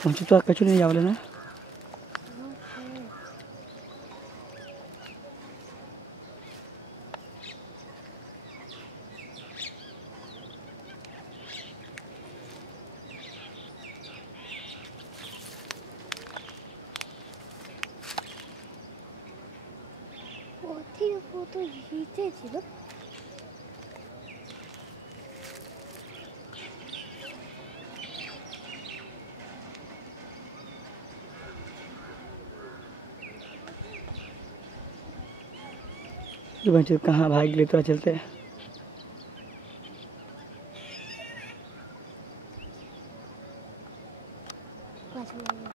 पहुंची तो कछु नहीं जावले ना। वो तो नीचे ছিল। जो बच्चे कहाँ भाग गए तो चलते।